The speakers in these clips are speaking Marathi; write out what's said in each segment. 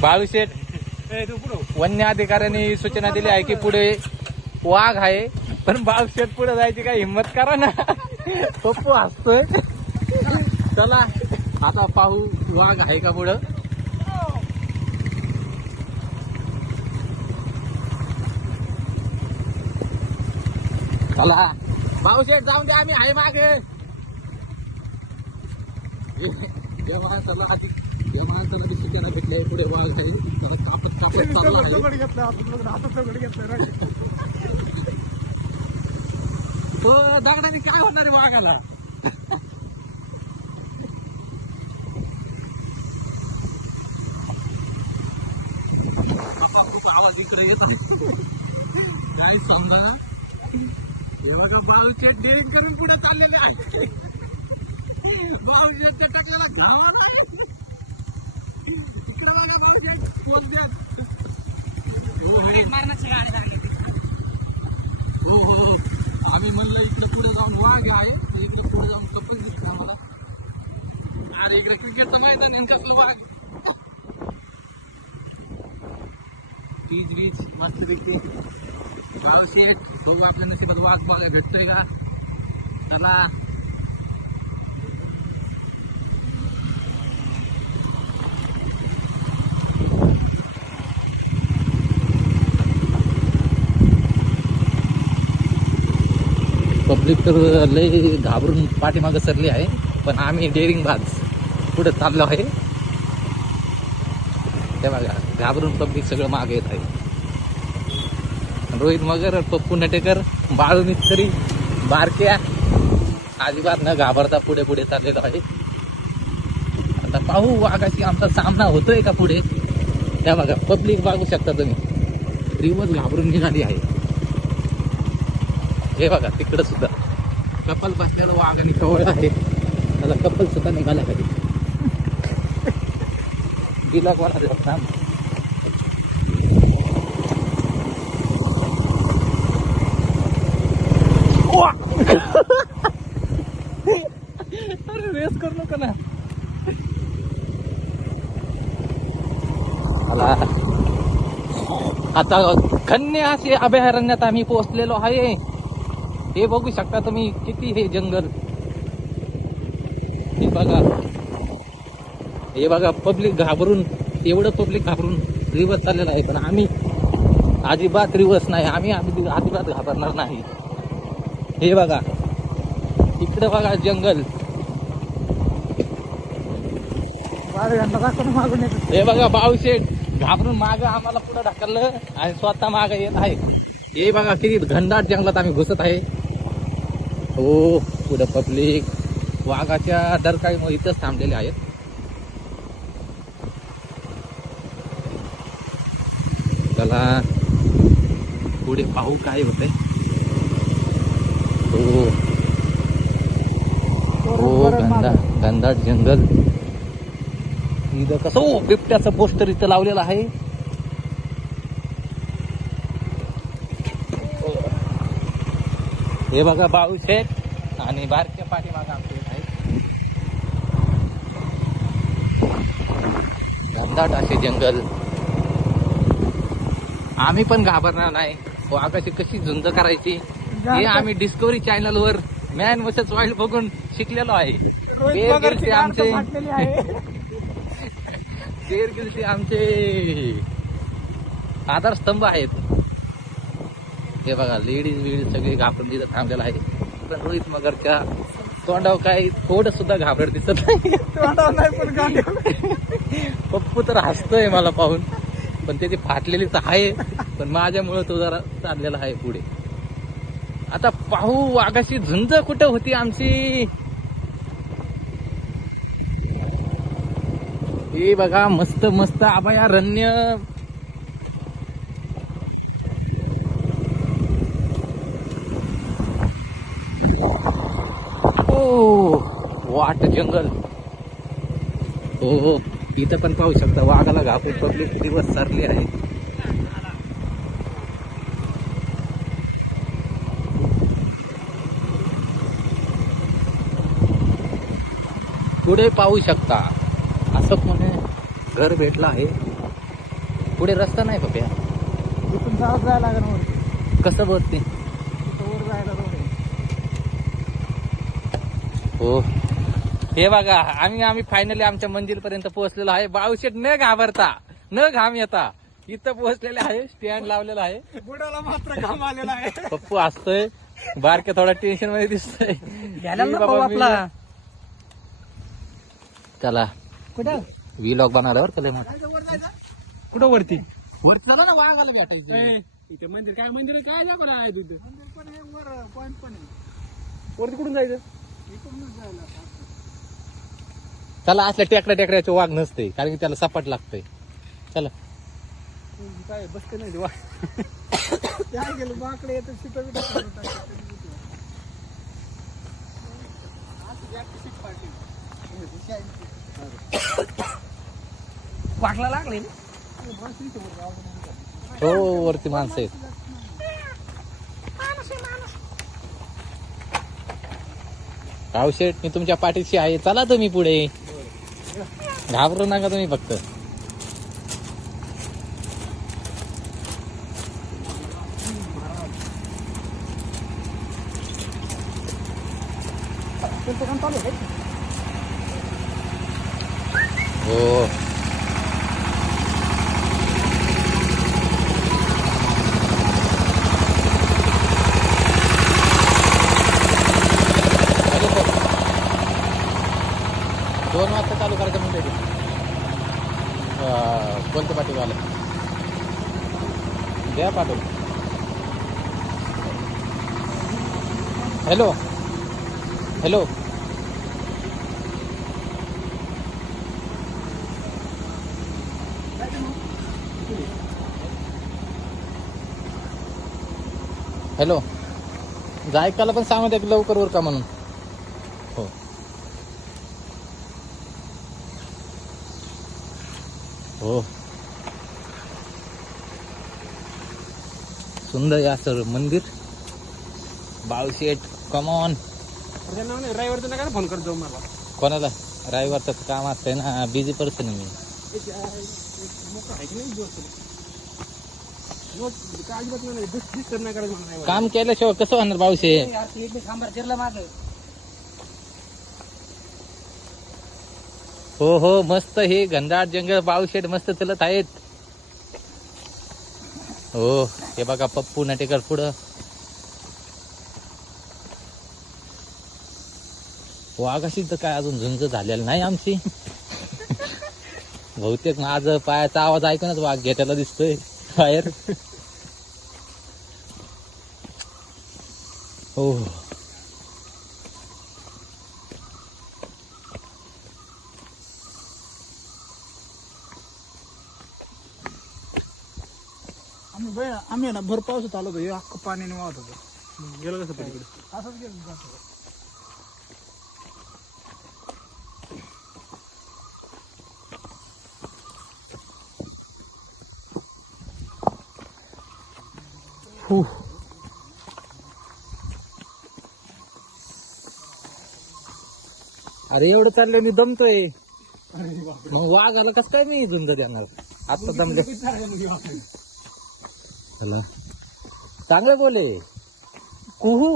बाळूशेठ वन्य अधिकाऱ्यांनी सूचना दिली आहे की पुढे वाघ आहे, पण बाळूशेठ पुढे जायची काही हिंमत करा ना. पप्पू हसतोय. चला आता पाहू वाघ आहे का पुढं. चला बाळूशेठ जाऊन द्या, आम्ही आहे मागे. चला आधी या माणसाला बी सूचना भेटली आहे पुढे वाघ आहे. कापत चालू दगडाने काय होणार आहे वाघाला. खूप आवाज इकडे येत आहे. काय सांगा, हे बघा बाळूशेठ डेअरिंग करून पुढे चाललेले आहे. बाळूशेठच्या टकल्याला घावा नाही. इकडे बघा बाळूशेठ बोलतात. हो हो, आम्ही म्हणलं इकडे पुढे जाऊन वाघ आहे, इकडे पुढे जाऊन कपल दिसत आम्हाला. अरे इकडे क्रिकेटचं मैदान यांच्या वाघ. बीच बीच मस्त पैकी. बाळूशेठ बघू आपल्या नशिबात वाघ बघायला भेटतोय का. चला पब्लिक तर लय घाबरून पाठीमागं सरली आहे, पण आम्ही डेअरिंग बाज पुढे चाललो आहे. ते बघा घाबरून पब्लिक सगळं मागे येत आहे. रोहित मगर, पप्पू नटेकर, बाळू मिस्त्री, बारक्या अजिबात न घाबरता पुढे पुढे चाललेलो आहे. आता पाहू वाघाशी आमचा सामना होतोय का पुढे. त्या बघा पब्लिक बघू शकता तुम्ही, रिवर्स घाबरून निघाली आहे. हे बघा तिकडं सुद्धा कपल बसलेलं वाघ आणि कवळ आहे. त्याला कपल सुद्धा निघाला कधी दिला कोणा देत. अरे रेस करू नका ना. आता खन्य असे अभयारण्यात आम्ही पोहोचलेलो आहे. हे बघू शकता तुम्ही किती हे जंगल. हे बघा पब्लिक घाबरून, एवढं पब्लिक घाबरून रिवर्स चाललेलं आहे, पण आम्ही अजिबात रिवर्स नाही. आम्ही अजिबात घाबरणार नाही. हे बघा इकडे बघा जंगल. हे बघा बाळूशेठ घाबरून माग आम्हाला पुढे ढकललं आणि स्वतः माग येत आहे. हे बघा किती घनदाट जंगलात आम्ही घुसत आहे. हो पुढे पब्लिक वाघाच्या डरकाळीमुळे इथंच थांबलेले आहेत. चला पुढे पाहू काय होतंय. हो घनदाट जंगल. इथं कसं बिबट्याचं पोस्टर इथं लावलेलं आहे. हे बघा बाळूशेठ आणि बारक्या पाठीमागं आमचे आहेत. घनदाट असे जंगल. आम्ही पण घाबरणार नाही. वाघाची कशी झुंज करायची हे आम्ही डिस्कवरी चॅनलवर मॅन वर्सेस वाईल्ड बघून शिकलेलो आहे. शेरगिलचे आमचे आधारस्तंभ आहेत. हे बघा लेडीज वेडीज सगळे घाबरून तिथं थांबलेलं आहे. पण रोहित मगरच्या तोंडावर काही थोडं सुद्धा घाबरत दिसत नाही. पप्पू तर हसतोय मला पाहून, पण त्याची फाटलेली तर आहे, पण माझ्यामुळं तो जरा चाललेला आहे पुढे. आता पाहू वाघाची झुंज कुठं होती आमची. हे बघा मस्त मस्त अभयारण्य. वाट जंगल. हो इथं पण पाहू शकता वाघाला घाबरून पब्लिक दिवस सरले आहे. पुढे पाहू शकता असं कोणी घर भेटलं आहे. पुढे रस्ता नाही पप्या. तिथून जायला लागेल वर. कसं बोलते? तिथं वर जायला रोड आहे. हो हे बघा आम्ही फायनली आमच्या मंदिरपर्यंत पोहोचलेलो आहे. बाळूशेठ न घाबरता न घाम येता इथं पोहोचलेले आहे. स्टँड लावलेला आहे. बुडाला मात्र घाम आलेला आहे. पप्पू असतोय बारक्या थोडा टेन्शन मध्ये दिसतोय. घ्यायला मी नको बाबा आपला. चला कुठं व्लॉग बनवला बरं का मग. कुठं वरती? वर चला ना वाघाला भेटायचं. इथे मंदिर काय मंदिर आहे काय पण आहे तिथं. मंदिर पण आहे वर पॉइंट पण आहे. वरती कुठून जायचं? इकडूनच जायला. चला असल्या टेकड्याचे वाघ नसते कारण की त्याला सपाट लागतंय. चला काय बसते नाही देवा. काय गेलं बाकडे येतं शिटं वाकला लागले हो वरती माणसं आहेत. रावशेठ मी तुमच्या पाठीशी आहे. चला तुम्ही पुढे घाबरू नका तुम्ही फक्त. हो दोन वाजता चालू करायचं म्हणते ते. कोणतं पाठीवालं द्या पाठवून. हॅलो हॅलो हॅलो जायकाला पण सांगत आहे लवकर वर का म्हणून. हो हो सुंदर या सर मंदिर. बाळूशेठ कमॉन. ड्रायव्हरचं नका फोन करतो मला. कोणाला? ड्रायव्हरचं काम असतंय ना. बिझी पर्सन आहे मी. काम केल्याशिवाय कसं होणार बाळूशेठ? हो हो मस्त हे घनदाट जंगल बाळूशेठ मस्त चलत आहेत. हो हे बघा पप्पू नटेकर पुढं. वाघाशी तर काय अजून झुंज झालेलं नाही आमची. बहुतेक माझं पायाचा आवाज ऐकूनच वाघ घेताना दिसतोय बाहेर. हो आम्ही ना भर पावसात आलो होतो. अख्खं पाण्याने वाहत होतं. गेलं कसं तिकडे असंच गेलं. अरे एवढं चाललं मी दमतोय. मग वाघाला कसं काय मी झुंज देणार आता दमले. चला चांगलं बोले कुहू.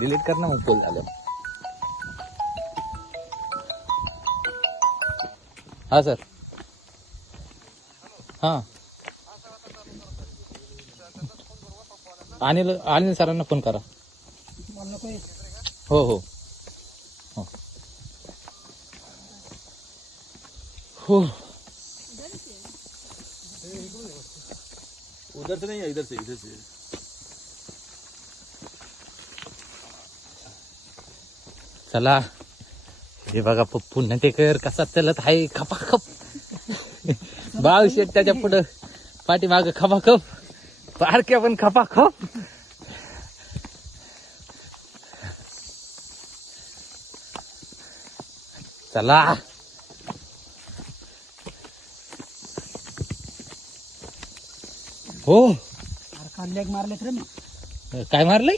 डिलीट कर ना मग बोल झालं. हा सर हा अनिल सरांना फोन करा. हो हो हो हो उधर से नहीं है, इधर से. चला हे बघा पप्पू नटेकर कसा चलत आहे खपाखप. बाळूशेठ त्याच्या पुढं पाठीमाग खपाखप. पारख्या पण खपाखप. चला हो लेग मारले खरं. काय मारलंय?